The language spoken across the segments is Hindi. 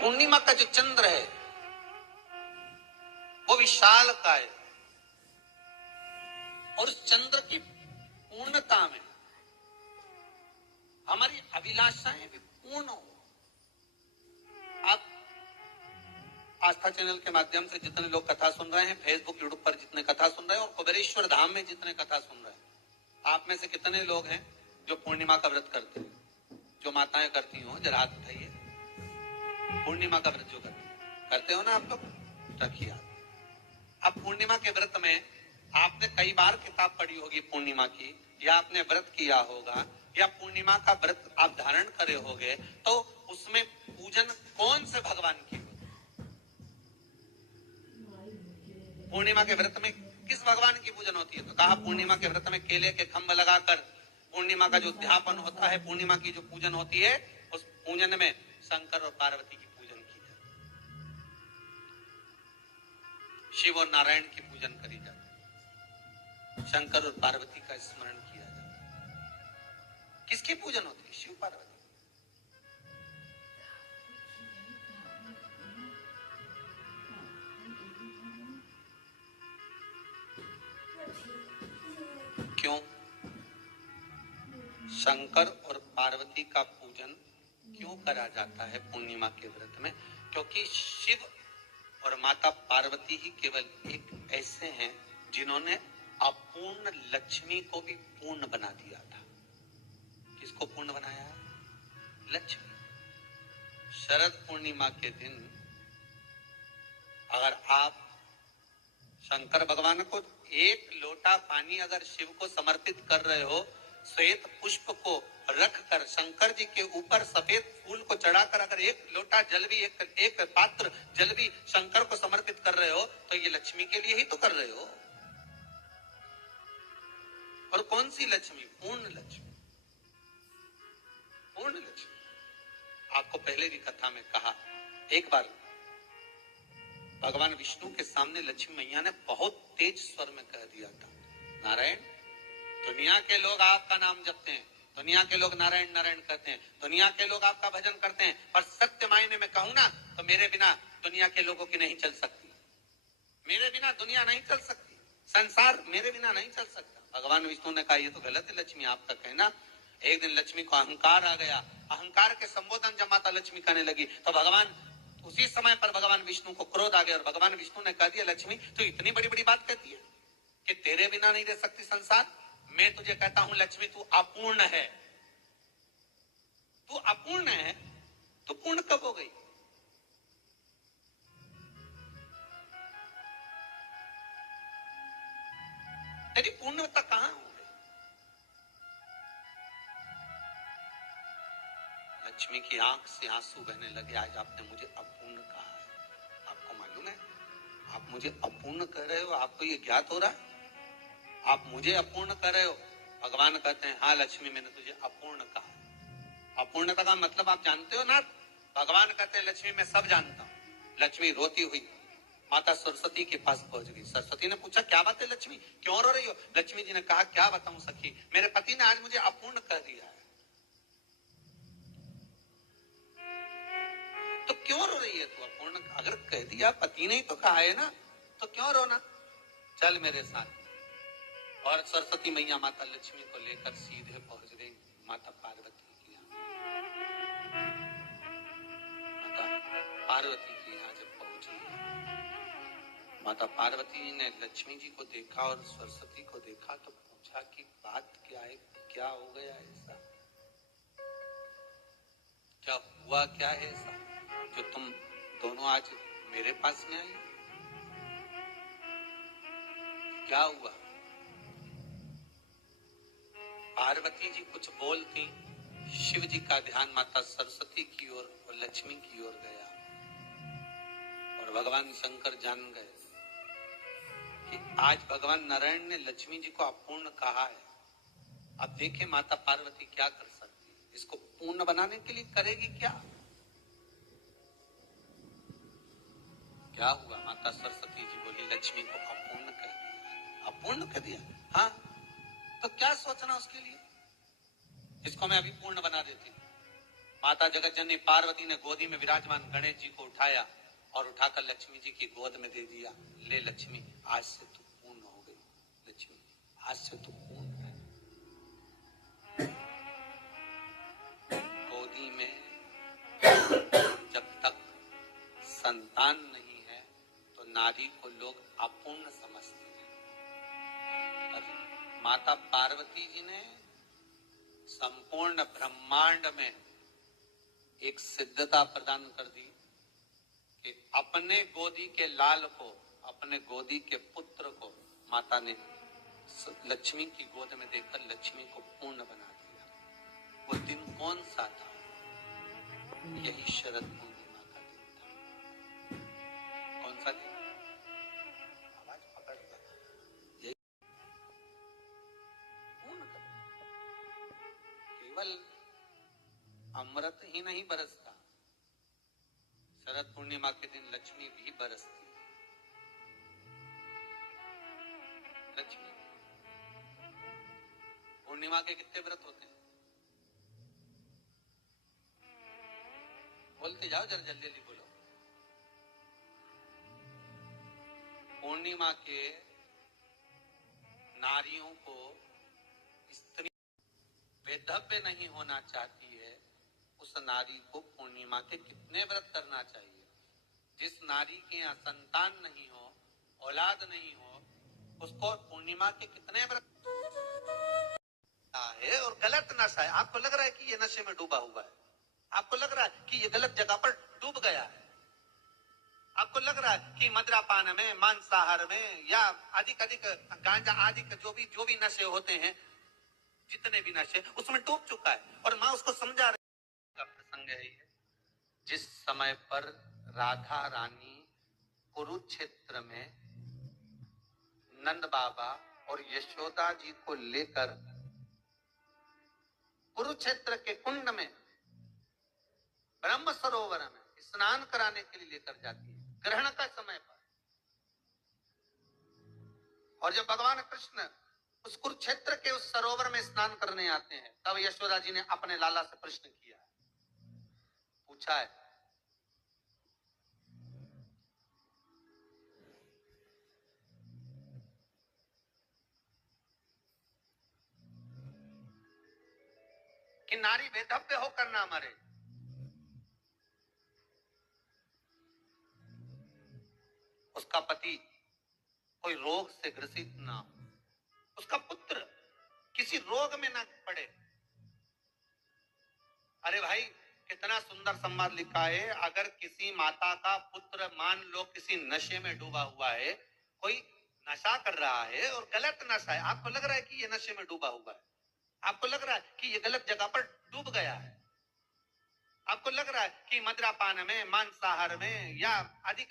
पूर्णिमा का जो चंद्र है वो विशाल का है और उस चंद्र की पूर्णता में हमारी अभिलाषाएं भी पूर्ण हो। आप आस्था चैनल के माध्यम से जितने लोग कथा सुन रहे हैं, फेसबुक यूट्यूब पर जितने कथा सुन रहे हैं और कुबेरेश्वर धाम में जितने कथा सुन रहे हैं, आप में से कितने लोग हैं जो पूर्णिमा का व्रत करते हैं? जो माताएं करती हो जरा हाथ उठाइए। पूर्णिमा का व्रत जो करते हो ना आप लोग, रखिए। अब पूर्णिमा के व्रत में आपने कई बार किताब पढ़ी होगी पूर्णिमा की, या आपने व्रत किया होगा, या पूर्णिमा का व्रत आप धारण करे होगे, तो उसमें पूजन कौन से भगवान की होगी? पूर्णिमा के व्रत में किस भगवान की पूजन होती है? तो कहा पूर्णिमा के व्रत में केले के खंभ लगाकर पूर्णिमा का जो उद्यापन होता है, पूर्णिमा की जो पूजन होती है, उस पूजन में शंकर और पार्वती की पूजन की जाती है। शिव और नारायण की पूजन करी जाती है, शंकर और पार्वती का स्मरण किया जाता है। किसकी पूजन होती है? शिव पार्वती। क्यों शंकर और पार्वती का पूजन क्यों करा जाता है पूर्णिमा के व्रत में? क्योंकि शिव और माता पार्वती ही केवल एक ऐसे हैं जिन्होंने अपूर्ण लक्ष्मी को भी पूर्ण बना दिया था। किसको पूर्ण बनाया है? लक्ष्मी। शरद पूर्णिमा के दिन अगर आप शंकर भगवान को एक लोटा पानी अगर शिव को समर्पित कर रहे हो, श्वेत पुष्प को रखकर शंकर जी के ऊपर सफेद फूल को चढ़ाकर अगर एक लोटा जल भी, एक पात्र जल भी शंकर को समर्पित कर रहे हो, तो ये लक्ष्मी के लिए ही तो कर रहे हो। और कौन सी लक्ष्मी? पूर्ण लक्ष्मी। पूर्ण लक्ष्मी। आपको पहले भी कथा में कहा, एक बार भगवान विष्णु के सामने लक्ष्मी मैया ने बहुत तेज स्वर में कह दिया था, नारायण, दुनिया के लोग आपका नाम जपते हैं, दुनिया के लोग नारायण नारायण कहते हैं, दुनिया के लोग आपका भजन करते हैं, पर सत्य मायने में कहूं ना तो मेरे बिना दुनिया के लोगों की नहीं चल सकती। मेरे बिना दुनिया नहीं चल सकती, संसार मेरे बिना नहीं चल सकता। भगवान विष्णु ने कहा, ये तो गलत है लक्ष्मी आपका कहना। एक दिन लक्ष्मी को अहंकार आ गया। अहंकार के संबोधन जब माता लक्ष्मी करने लगी तो भगवान उसी समय पर भगवान विष्णु को क्रोध आ गया और भगवान विष्णु ने कह दिया, लक्ष्मी तो इतनी बड़ी बड़ी बात कहती है कि तेरे बिना नहीं रह सकती संसार। मैं तुझे कहता हूं लक्ष्मी, तू अपूर्ण है। तू अपूर्ण है तो पूर्ण कब हो गई? तेरी पूर्णता कहां हो गई? लक्ष्मी की आंख से आंसू बहने लगे। आज आपने मुझे अपूर्ण कहा है। आपको मालूम है आप मुझे अपूर्ण कह रहे हो? आपको ये ज्ञात हो रहा है आप मुझे अपूर्ण कर रहे हो? भगवान कहते हैं, हाँ लक्ष्मी, मैंने तुझे अपूर्ण कहा। अपूर्णता का मतलब आप जानते हो ना? भगवान कहते हैं, लक्ष्मी मैं सब जानता हूँ। लक्ष्मी रोती हुई माता सरस्वती के पास पहुंच गई। सरस्वती ने पूछा, क्या बात है लक्ष्मी, क्यों रो रही हो? लक्ष्मी जी ने कहा, क्या बताऊं सखी, मेरे पति ने आज मुझे अपूर्ण कह दिया है। तो क्यों रो रही है तू? अपूर्ण अगर कह दिया, पति ने ही तो कहा है ना, तो क्यों रोना? चल मेरे साथ। और सरस्वती मैया माता लक्ष्मी को लेकर सीधे पहुंच गई माता पार्वती की यहाँ। माता पार्वती की यहाँ जब पहुंची, माता पार्वती ने लक्ष्मी जी को देखा और सरस्वती को देखा तो पूछा कि बात क्या है, क्या हो गया ऐसा, क्या हुआ, क्या है ऐसा जो तुम दोनों आज मेरे पास में आई? क्या हुआ? पार्वती जी कुछ बोलती, शिव जी का ध्यान माता सरस्वती की ओर और लक्ष्मी की ओर गया और भगवान शंकर जान गए कि आज भगवान नारायण ने लक्ष्मी जी को अपूर्ण कहा है। अब देखें माता पार्वती क्या कर सकती है, इसको पूर्ण बनाने के लिए करेगी क्या? क्या हुआ? माता सरस्वती जी बोली, लक्ष्मी को अपूर्ण कर दिया। अपूर्ण कर दिया? हाँ, तो क्या सोचना उसके लिए? इसको मैं अभी पूर्ण बना देती हूँ। माता जगत जननी पार्वती ने गोदी में विराजमान गणेश जी को उठाया और उठाकर लक्ष्मी जी की गोद में दे दिया। ले लक्ष्मी, आज से तू पूर्ण हो गई। लक्ष्मी, आज से तू पूर्ण है। गोदी में जब तक संतान नहीं है तो नारी को लोग अपूर्ण समझते हैं। और माता पार्वती जी ने संपूर्ण ब्रह्मांड में एक सिद्धता प्रदान कर दी कि अपने गोदी के लाल को, अपने गोदी के पुत्र को माता ने लक्ष्मी की गोद में देकर लक्ष्मी को पूर्ण बना दिया। वो दिन कौन सा था? यही शरद पूर्णिमा का दिन था। कौन सा दिन? आवाज पकड़ यही पूर्ण कर। केवल अमृत ही नहीं बरसता, शरद पूर्णिमा के दिन लक्ष्मी भी बरसती है। लक्ष्मी पूर्णिमा के कितने व्रत होते हैं? बोलते जाओ, जरा जल्दी जल्दी बोलो। पूर्णिमा के नारियों को स्त्री वैधव्य नहीं होना चाहती है, उस नारी को पूर्णिमा के कितने व्रत करना चाहिए? जिस नारी के यहाँ संतान नहीं हो, औलाद नहीं हो, उसको पूर्णिमा के कितने व्रत है? और गलत नशा है। आपको लग रहा है कि ये नशे में डूबा हुआ है, आपको लग रहा है कि ये गलत जगह पर डूब गया है, आपको लग रहा है कि मदिरापान में, मांसाहार में या अधिक गांजा आदि जो भी नशे होते हैं, जितने भी नशे, उसमें डूब चुका है। और माँ उसको समझा रही का प्रसंग है ये। जिस समय पर राधा रानी कुरुक्षेत्र में नंद बाबा और यशोदा जी को लेकर कुरुक्षेत्र के कुंड में, ब्रह्म सरोवर में स्नान कराने के लिए लेकर जाती है, ग्रहण का समय पर। और जब भगवान कृष्ण उस कुरुक्षेत्र के उस सरोवर में स्नान करने आते हैं, तब यशोदा जी ने अपने लाला से प्रश्न किया है, पूछा है कि नारी वैधव्य होकर ना मरे, उसका पति कोई रोग से ग्रसित ना हो, उसका पुत्र किसी रोग में ना पड़े। अरे भाई, कितना सुंदर संवाद लिखा है। अगर किसी माता का पुत्र मान लो किसी नशे में डूबा हुआ है, कोई नशा कर रहा है और गलत नशा है, आपको लग रहा है कि ये नशे में डूबा हुआ है, आपको लग रहा है कि ये गलत जगह पर डूब गया है, आपको लग रहा है कि मदिरापान में, मांसाहार में या अधिक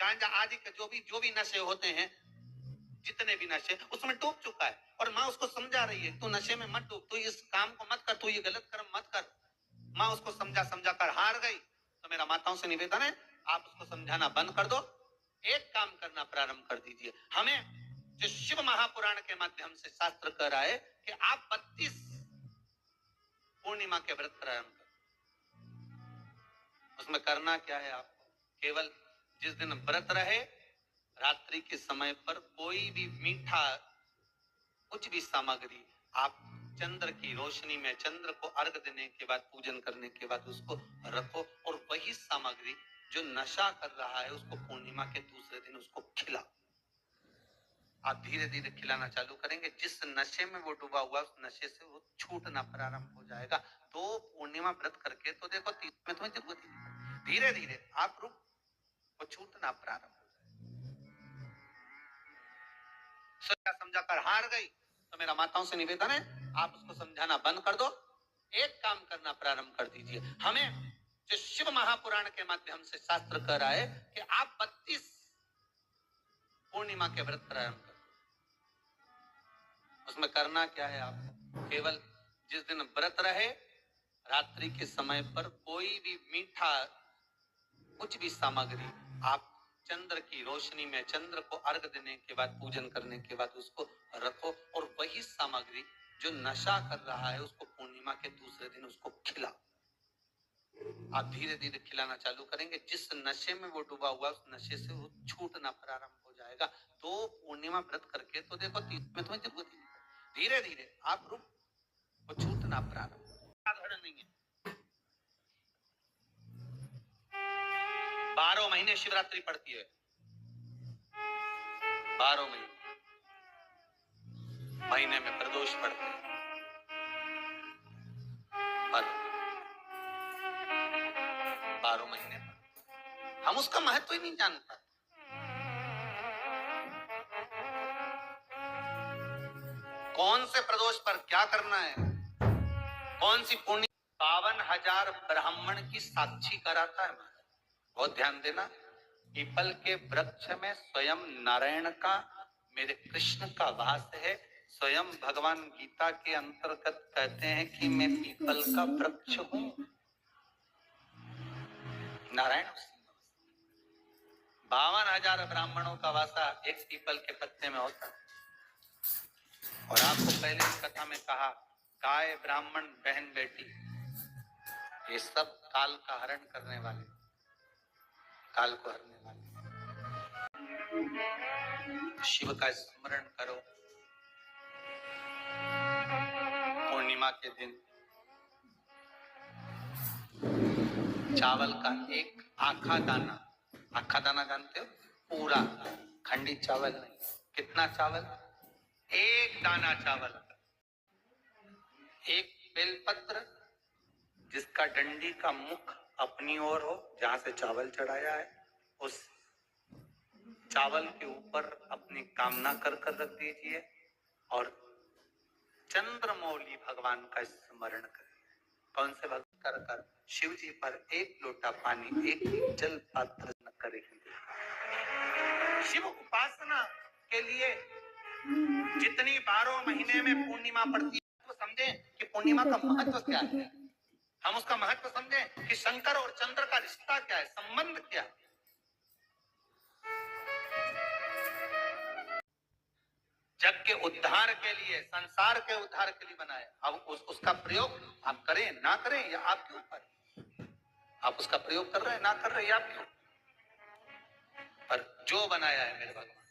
गांजा आदि जो भी नशे होते हैं, जितने भी नशे, उसमें डूब चुका है। और माँ उसको समझा रही है, तू नशे में मत डूब, तू इस काम को मत कर, तू ये गलत कर्म मत कर। माँ उसको समझा कर हार गई। तो मेरा माताओं से निवेदन है, आप उसको समझाना बंद कर दो, एक काम करना प्रारंभ कर दीजिए। हमें जो शिव महापुराण के माध्यम से शास्त्र कह रहा है कि आप 32 पूर्णिमा के व्रत प्रारंभ कर। उसमें करना क्या है? आपको केवल जिस दिन व्रत रहे, रात्रि के समय पर कोई भी मीठा, कुछ भी सामग्री आप चंद्र की रोशनी में, चंद्र को अर्घ देने के बाद, पूजन करने के बाद उसको रखो, और वही सामग्री जो नशा कर रहा है उसको पूर्णिमा के दूसरे दिन उसको खिलाओ। आप धीरे धीरे खिलाना चालू करेंगे, जिस नशे में वो डूबा हुआ उस नशे से वो छूटना प्रारंभ हो जाएगा। तो पूर्णिमा व्रत करके तो देखो, तीन में तुम्हें जरूरत ही नहीं, धीरे धीरे आप रुक, वो छूटना प्रारंभ हो जाएगा। समझा कर हार गई, तो मेरा माताओं से निवेदन है, आप उसको समझाना बंद कर दो, एक काम करना प्रारंभ कर दीजिए। हमें जो शिव महापुराण के माध्यम से शास्त्र कह रहा है कि आप 32 पूर्णिमा के व्रत प्रारंभ करें। उसमें करना क्या है? आपको केवल जिस दिन व्रत रहे, रात्रि के समय पर कोई भी मीठा, कुछ भी सामग्री आप चंद्र की रोशनी में, चंद्र को अर्घ देने के बाद, पूजन करने के बाद उसको रखो, और वही सामग्री जो नशा कर रहा है उसको पूर्णिमा के दूसरे दिन उसको खिलाओ। आप धीरे धीरे खिलाना चालू करेंगे। जिस नशे में वो डूबा हुआ उस नशे से वो छूटना प्रारंभ हो जाएगा। तो पूर्णिमा व्रत करके तो देखो 30 में तुम्हें जरूरत ही नहीं, धीरे धीरे आप रुक, वो छूटना प्रारंभ। साधारण नहीं है। 12 महीने शिवरात्रि पड़ती है, 12 महीने में प्रदोष पड़ते हैं, पर 12 महीने हम उसका महत्व ही नहीं जान पाते। कौन से प्रदोष पर क्या करना है, कौन सी पुण्य 52,000 ब्राह्मण की साक्षी कराता है। बहुत ध्यान देना, पीपल के वृक्ष में स्वयं नारायण का, मेरे कृष्ण का वास है। स्वयं भगवान गीता के अंतर्गत कहते हैं कि मैं पीपल का वृक्ष हूं। नारायण 52,000 ब्राह्मणों का वासा एक पीपल के पत्ते में होता है। और आपको पहले इस कथा में कहा, गाय, ब्राह्मण, बहन, बेटी, ये सब काल का हरण करने वाले, काल को हरने वाले। शिव का स्मरण करो। पूर्णिमा के दिन चावल का एक आखा दाना जानते हो, पूरा, खंडित चावल नहीं। कितना चावल? एक दाना चावल। एक बेलपत्र जिसका डंडी का मुख अपनी ओर हो, जहां से चावल चढ़ाया है, उस चावल के ऊपर अपनी कामना कर रख दीजिए और चंद्रमौली भगवान का स्मरण करिए। कौन से भक्त कर शिव जी पर एक लोटा पानी, एक जल पात्र न करेंगे। शिव उपासना के लिए जितनी 12 महीने में पूर्णिमा पड़ती है, तो समझे कि पूर्णिमा का महत्व क्या है। हम उसका महत्व समझे कि शंकर और चंद्र का रिश्ता क्या है, संबंध क्या है। जग के उद्धार के लिए, संसार के उद्धार के लिए बनाए। अब उसका प्रयोग आप करें ना करें या आपके ऊपर। आप उसका प्रयोग कर रहे हैं ना कर रहे हैं आपके ऊपर, पर जो बनाया है मेरे भगवान